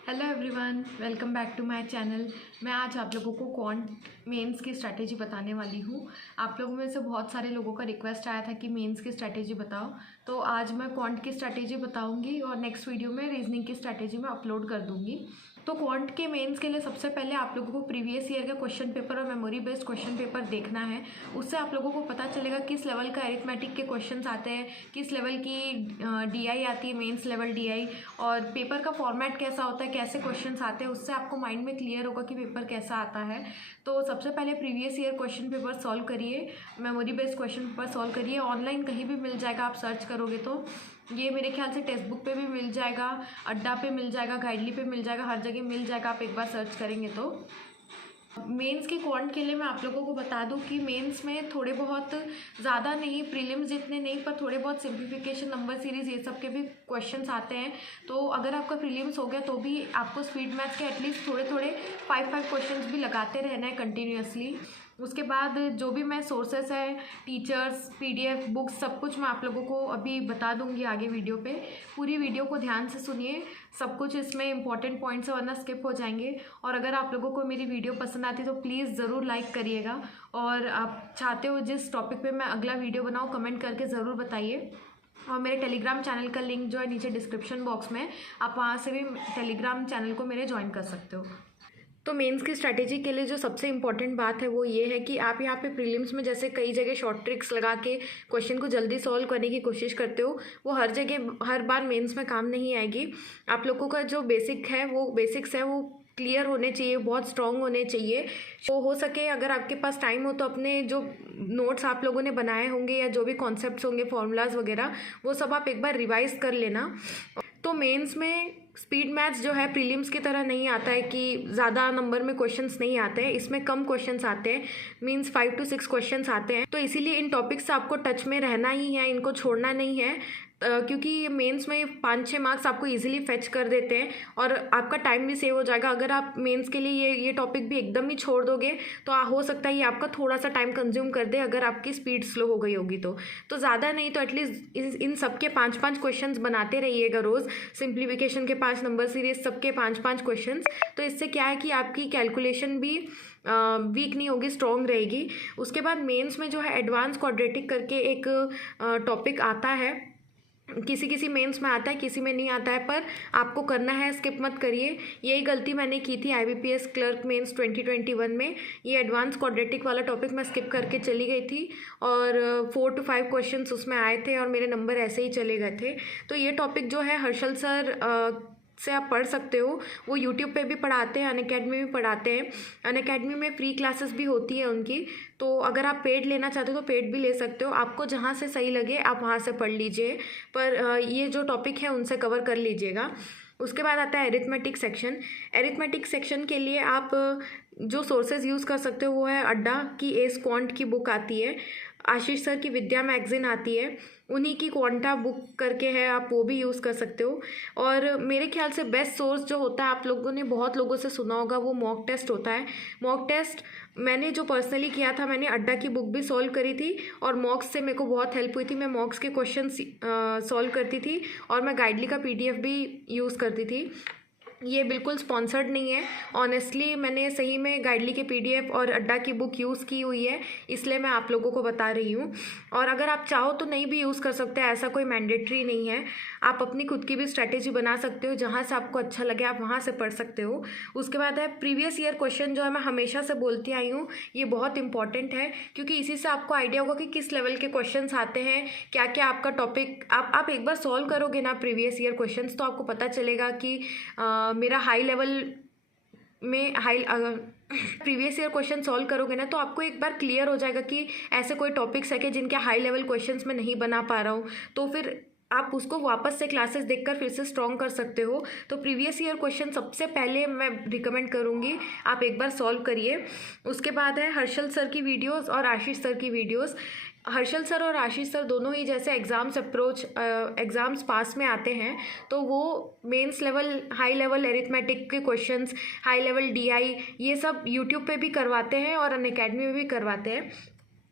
Hello everyone, welcome back to my channel. मैं आज आप लोगों को क्वांट मेंस की स्ट्रैटेजी बताने वाली हूँ। आप लोगों में से बहुत सारे लोगों का रिक्वेस्ट आया था कि मेंस की स्ट्रैटेजी बताओ, तो आज मैं क्वांट की स्ट्रैटेजी बताऊँगी और नेक्स्ट वीडियो में रीजनिंग की स्ट्रैटेजी मैं अपलोड कर दूँगी। तो क्वांट के मेंस के लिए सबसे पहले आप लोगों को प्रीवियस ईयर का क्वेश्चन पेपर और मेमोरी बेस्ड क्वेश्चन पेपर देखना है। उससे आप लोगों को पता चलेगा किस लेवल का अरिथमेटिक के क्वेश्चंस आते हैं, किस लेवल की डीआई आती है, मेंस लेवल डीआई, और पेपर का फॉर्मेट कैसा होता है, कैसे क्वेश्चंस आते हैं। उससे आपको माइंड में क्लियर होगा कि पेपर कैसा आता है। तो सबसे पहले previous year question paper solve करिए, memory based question paper solve करिए। ऑनलाइन कहीं भी मिल जाएगा, आप सर्च करोगे तो ये मेरे ख्याल से टेक्स्ट बुक पे भी मिल जाएगा, अड्डा पे मिल जाएगा, गाइडली पे मिल जाएगा, हर जगह मिल जाएगा, आप एक बार सर्च करेंगे तो। मेंस के क्वांट के लिए मैं आप लोगों को बता दूं कि मेंस में थोड़े बहुत ज़्यादा नहीं, प्रीलिम्स जितने नहीं, पर थोड़े बहुत सिंप्लीफिकेशन, नंबर सीरीज़, ये सब के भी क्वेश्चंस आते हैं। तो अगर आपका प्रीलिम्स हो गया तो भी आपको स्पीड मैथ्स के एटलीस्ट थोड़े थोड़े 5 क्वेश्चंस भी लगाते रहना है कंटिन्यूअसली। उसके बाद जो भी मैं सोर्सेस है, टीचर्स, पीडीएफ, बुक्स, सब कुछ मैं आप लोगों को अभी बता दूंगी आगे वीडियो पे। पूरी वीडियो को ध्यान से सुनिए, सब कुछ इसमें इंपॉर्टेंट पॉइंट्स है, वरना स्किप हो जाएंगे। और अगर आप लोगों को मेरी वीडियो पसंद आती है तो प्लीज़ ज़रूर लाइक करिएगा, और आप चाहते हो जिस टॉपिक पे मैं अगला वीडियो बनाऊँ कमेंट करके ज़रूर बताइए। और मेरे टेलीग्राम चैनल का लिंक जो है नीचे डिस्क्रिप्शन बॉक्स में, आप वहाँ से भी टेलीग्राम चैनल को मेरे ज्वाइन कर सकते हो। तो मेंस की स्ट्रैटेजी के लिए जो सबसे इम्पॉर्टेंट बात है वो ये है कि आप यहाँ पे प्रीलिम्स में जैसे कई जगह शॉर्ट ट्रिक्स लगा के क्वेश्चन को जल्दी सॉल्व करने की कोशिश करते हो, वो हर जगह हर बार मेंस में काम नहीं आएगी। आप लोगों का जो बेसिक्स है वो क्लियर होने चाहिए, बहुत स्ट्रॉन्ग होने चाहिए। तो हो सके अगर आपके पास टाइम हो तो अपने जो नोट्स आप लोगों ने बनाए होंगे या जो भी कॉन्सेप्ट्स होंगे, फॉर्मूलाज वगैरह, वो सब आप एक बार रिवाइज कर लेना। तो मेंस में स्पीड मैथ्स जो है प्रीलिम्स की तरह नहीं आता है कि ज़्यादा नंबर में क्वेश्चंस नहीं आते हैं, इसमें कम क्वेश्चंस आते हैं, मींस 5 to 6 क्वेश्चंस आते हैं। तो इसीलिए इन टॉपिक्स से आपको टच में रहना ही है, इनको छोड़ना नहीं है, क्योंकि मेंस में 5-6 मार्क्स आपको इजीली फेच कर देते हैं और आपका टाइम भी सेव हो जाएगा। अगर आप मेंस के लिए ये टॉपिक भी एकदम ही छोड़ दोगे तो हो सकता है ये आपका थोड़ा सा टाइम कंज्यूम कर दे, अगर आपकी स्पीड स्लो हो गई होगी तो ज़्यादा नहीं तो एटलीस्ट इन सब के 5-5 क्वेश्चंस बनाते रहिएगा रोज़। सिंप्लीफिकेशन के 5, नंबर सीरीज सबके 5-5 क्वेश्चंस। तो इससे क्या है कि आपकी कैलकुलेशन भी वीक नहीं होगी, स्ट्रॉन्ग रहेगी। उसके बाद मेंस में जो है एडवांस क्वाड्रेटिक करके एक टॉपिक आता है, किसी किसी मेंस में आता है, किसी में नहीं आता है, पर आपको करना है, स्किप मत करिए। यही गलती मैंने की थी IBPS क्लर्क मेंस 2021 में। ये एडवांस क्वाड्रेटिक वाला टॉपिक मैं स्किप करके चली गई थी और 4 to 5 क्वेश्चंस उसमें आए थे और मेरे नंबर ऐसे ही चले गए थे। तो ये टॉपिक जो है हर्षल सर से आप पढ़ सकते हो, वो यूट्यूब पे भी पढ़ाते हैं, अनअकैडमी में पढ़ाते हैं। अनअकैडमी में फ्री क्लासेस भी होती है उनकी, तो अगर आप पेड लेना चाहते हो तो पेड भी ले सकते हो। आपको जहाँ से सही लगे आप वहाँ से पढ़ लीजिए, पर ये जो टॉपिक है उनसे कवर कर लीजिएगा। उसके बाद आता है एरिथमेटिक सेक्शन। एरिथमेटिक सेक्शन के लिए आप जो सोर्सेज यूज़ कर सकते हो वो है अड्डा की एस क्वांट की बुक आती है, आशीष सर की विद्या मैगजीन आती है, उन्हीं की क्वांटा बुक करके है, आप वो भी यूज़ कर सकते हो। और मेरे ख्याल से बेस्ट सोर्स जो होता है, आप लोगों ने बहुत लोगों से सुना होगा, वो मॉक टेस्ट होता है। मॉक टेस्ट मैंने जो पर्सनली किया था, मैंने अड्डा की बुक भी सॉल्व करी थी और मॉक्स से मेरे को बहुत हेल्प हुई थी। मैं मॉक्स के क्वेश्चन सॉल्व करती थी और मैं गाइडली का PDF भी यूज़ करती थी। ये बिल्कुल स्पॉन्सर्ड नहीं है, ऑनेस्टली मैंने सही में गाइडली के PDF और अड्डा की बुक यूज़ की हुई है, इसलिए मैं आप लोगों को बता रही हूँ। और अगर आप चाहो तो नहीं भी यूज़ कर सकते हैं, ऐसा कोई मैंडेटरी नहीं है। आप अपनी खुद की भी स्ट्रैटेजी बना सकते हो, जहाँ से आपको अच्छा लगे आप वहाँ से पढ़ सकते हो। उसके बाद है प्रीवियस ईयर क्वेश्चन, जो है मैं हमेशा से बोलती आई हूँ, ये बहुत इंपॉर्टेंट है, क्योंकि इसी से आपको आइडिया होगा कि किस लेवल के क्वेश्चन आते हैं, क्या क्या आपका टॉपिक। आप एक बार सॉल्व करोगे ना प्रीवियस ईयर क्वेश्चन, तो आपको पता चलेगा कि मेरा हाई लेवल में प्रीवियस ईयर क्वेश्चन सॉल्व करोगे ना तो आपको एक बार क्लियर हो जाएगा कि ऐसे कोई टॉपिक्स है कि जिनके हाई लेवल क्वेश्चंस में नहीं बना पा रहा हूँ, तो फिर आप उसको वापस से क्लासेस देखकर फिर से स्ट्रॉन्ग कर सकते हो। तो प्रीवियस ईयर क्वेश्चन सबसे पहले मैं रिकमेंड करूँगी आप एक बार सॉल्व करिए। उसके बाद है हर्षल सर की वीडियोस और आशीष सर की वीडियोस। हर्षल सर और आशीष सर दोनों ही जैसे एग्ज़ाम्स पास में आते हैं, तो वो mains level, high level arithmetic के क्वेश्चंस, हाई लेवल DI, ये सब यूट्यूब पे भी करवाते हैं और अनअकैडमी में भी करवाते हैं।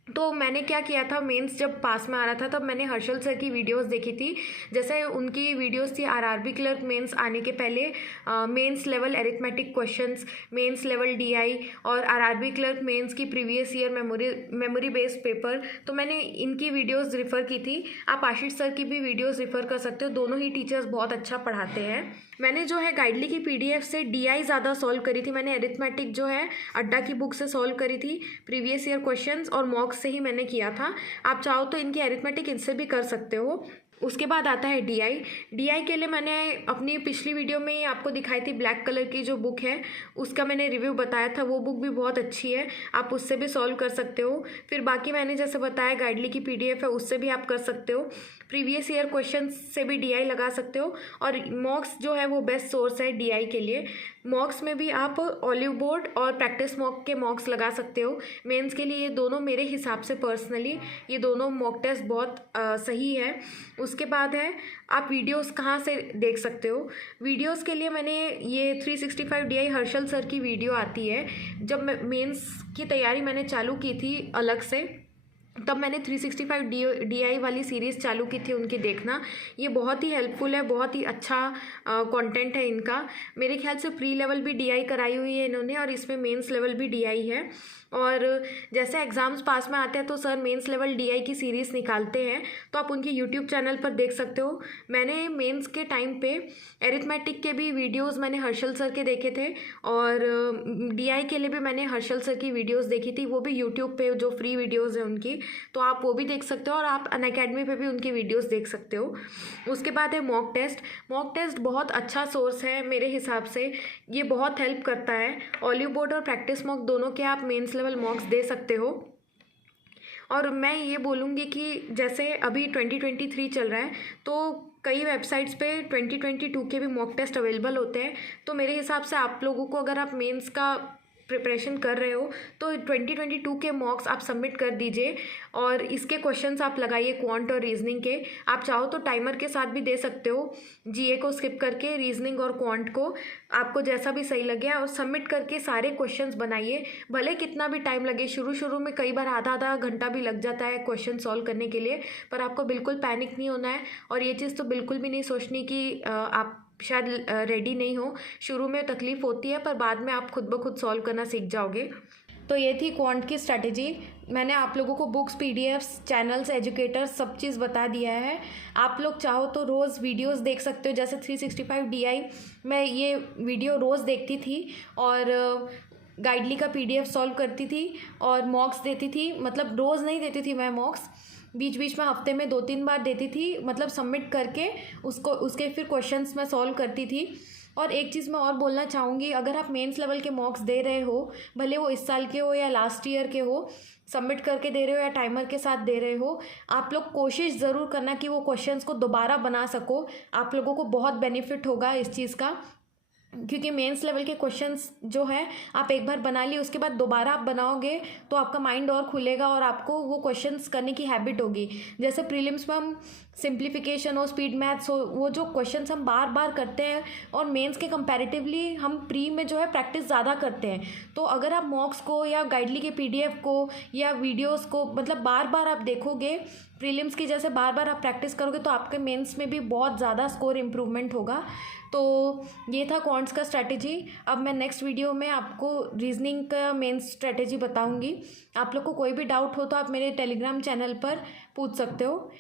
तो मैंने क्या किया था, मेंस जब पास में आ रहा था तब मैंने हर्षल सर की वीडियोस देखी थी। जैसे उनकी वीडियोस थी आरआरबी क्लर्क मेंस आने के पहले, mains level arithmetic questions, mains level DI और आरआरबी क्लर्क मेंस की previous year memory based paper. तो मैंने इनकी वीडियोस रिफ़र की थी। आप आशीष सर की भी वीडियोस रिफ़र कर सकते हो, दोनों ही टीचर्स बहुत अच्छा पढ़ाते हैं। मैंने जो है गाइडली की पीडीएफ से डीआई ज़्यादा सॉल्व करी थी। मैंने अरिथमेटिक जो है अड्डा की बुक से सॉल्व करी थी, प्रीवियस ईयर क्वेश्चंस और मॉक्स से ही मैंने किया था। आप चाहो तो इनकी अरिथमेटिक इनसे भी कर सकते हो। उसके बाद आता है डीआई। डीआई के लिए मैंने अपनी पिछली वीडियो में आपको दिखाई थी ब्लैक कलर की जो बुक है, उसका मैंने रिव्यू बताया था। वो बुक भी बहुत अच्छी है, आप उससे भी सॉल्व कर सकते हो। फिर बाकी मैंने जैसे बताया गाइडली की पीडीएफ है, उससे भी आप कर सकते हो। प्रीवियस ईयर क्वेश्चन से भी डीआई लगा सकते हो। और मॉक्स जो है वो बेस्ट सोर्स है डीआई के लिए। मॉक्स में भी आप ऑलिव बोर्ड और प्रैक्टिस मॉक के मॉक्स लगा सकते हो। मेंस के लिए ये दोनों मेरे हिसाब से पर्सनली ये दोनों मॉक टेस्ट बहुत सही है। उसके बाद है आप वीडियोस कहाँ से देख सकते हो। वीडियोस के लिए मैंने ये 365 डीआई हर्षल सर की वीडियो आती है। जब मैं मेंस की तैयारी मैंने चालू की थी अलग से, तब मैंने 365 डीआई वाली सीरीज़ चालू की थी उनकी देखना। ये बहुत ही हेल्पफुल है, बहुत ही अच्छा कंटेंट है इनका। मेरे ख्याल से प्री लेवल भी डीआई कराई हुई है इन्होंने और इसमें मेंस लेवल भी डीआई है। और जैसे एग्ज़ाम्स पास में आते हैं तो सर मेंस लेवल डीआई की सीरीज़ निकालते हैं, तो आप उनके यूट्यूब चैनल पर देख सकते हो। मैंने मेंस के टाइम पे एरिथमेटिक के भी वीडियोस मैंने हर्षल सर के देखे थे और डीआई के लिए भी मैंने हर्षल सर की वीडियोस देखी थी, वो भी यूट्यूब पे जो फ्री वीडियोस हैं उनकी, तो आप वो भी देख सकते हो। और आप अनअकैडमी पे भी उनकी वीडियोस देख सकते हो। उसके बाद है मॉक टेस्ट। मॉक टेस्ट बहुत अच्छा सोर्स है मेरे हिसाब से, ये बहुत हेल्प करता है। ऑलिव बोर्ड और प्रैक्टिस मॉक दोनों के आप मेंस लेवल मॉक्स दे सकते हो। और मैं ये बोलूँगी कि जैसे अभी 2023 चल रहा है, तो कई वेबसाइट्स पे 2022 के भी मॉक टेस्ट अवेलेबल होते हैं। तो मेरे हिसाब से आप लोगों को, अगर आप मेंस का प्रिपरेशन कर रहे हो, तो 2022 के मॉक्स आप सबमिट कर दीजिए और इसके क्वेश्चंस आप लगाइए क्वांट और रीजनिंग के। आप चाहो तो टाइमर के साथ भी दे सकते हो, जीए को स्किप करके रीजनिंग और क्वांट को, आपको जैसा भी सही लगे। और सबमिट करके सारे क्वेश्चंस बनाइए, भले कितना भी टाइम लगे। शुरू में कई बार आधा आधा घंटा भी लग जाता है क्वेश्चन सॉल्व करने के लिए, पर आपको बिल्कुल पैनिक नहीं होना है। और ये चीज़ तो बिल्कुल भी नहीं सोचनी कि आप शायद रेडी नहीं हो। शुरू में तकलीफ़ होती है, पर बाद में आप खुद ब खुद सॉल्व करना सीख जाओगे। तो ये थी क्वांट की स्ट्रैटेजी। मैंने आप लोगों को बुक्स, पीडीएफ्स, चैनल्स, एजुकेटर्स सब चीज़ बता दिया है। आप लोग चाहो तो रोज़ वीडियोस देख सकते हो। जैसे 365 डीआई मैं ये वीडियो रोज़ देखती थी और गाइडली का पीडीएफ सॉल्व करती थी और मॉक्स देती थी। मतलब रोज़ नहीं देती थी मैं मॉक्स, बीच बीच में हफ्ते में 2-3 बार देती थी। मतलब सबमिट करके उसके फिर क्वेश्चंस मैं सॉल्व करती थी। और एक चीज़ मैं और बोलना चाहूँगी, अगर आप मेंस लेवल के मॉक्स दे रहे हो, भले वो इस साल के हो या लास्ट ईयर के हो, सबमिट करके दे रहे हो या टाइमर के साथ दे रहे हो, आप लोग कोशिश ज़रूर करना कि वो क्वेश्चंस को दोबारा बना सको। आप लोगों को बहुत बेनिफिट होगा इस चीज़ का, क्योंकि मेंस लेवल के क्वेश्चंस जो है आप एक बार बना लिए, उसके बाद दोबारा आप बनाओगे तो आपका माइंड और खुलेगा और आपको वो क्वेश्चंस करने की हैबिट होगी। जैसे प्रीलिम्स में हम सिंप्लीफिकेशन हो, स्पीड मैथ्स हो, वो जो क्वेश्चंस हम बार बार करते हैं और मेंस के कंपैरेटिवली हम प्री में जो है प्रैक्टिस ज़्यादा करते हैं। तो अगर आप मॉक्स को या गाइडली के पीडीएफ को या वीडियोस को मतलब बार बार आप देखोगे, प्रीलिम्स की जैसे बार बार आप प्रैक्टिस करोगे, तो आपके मेंस में भी बहुत ज़्यादा स्कोर इम्प्रूवमेंट होगा। तो ये था क्वांट्स का स्ट्रैटेजी। अब मैं नेक्स्ट वीडियो में आपको रीजनिंग का मेंस स्ट्रैटेजी बताऊंगी। आप लोग को कोई भी डाउट हो तो आप मेरे टेलीग्राम चैनल पर पूछ सकते हो।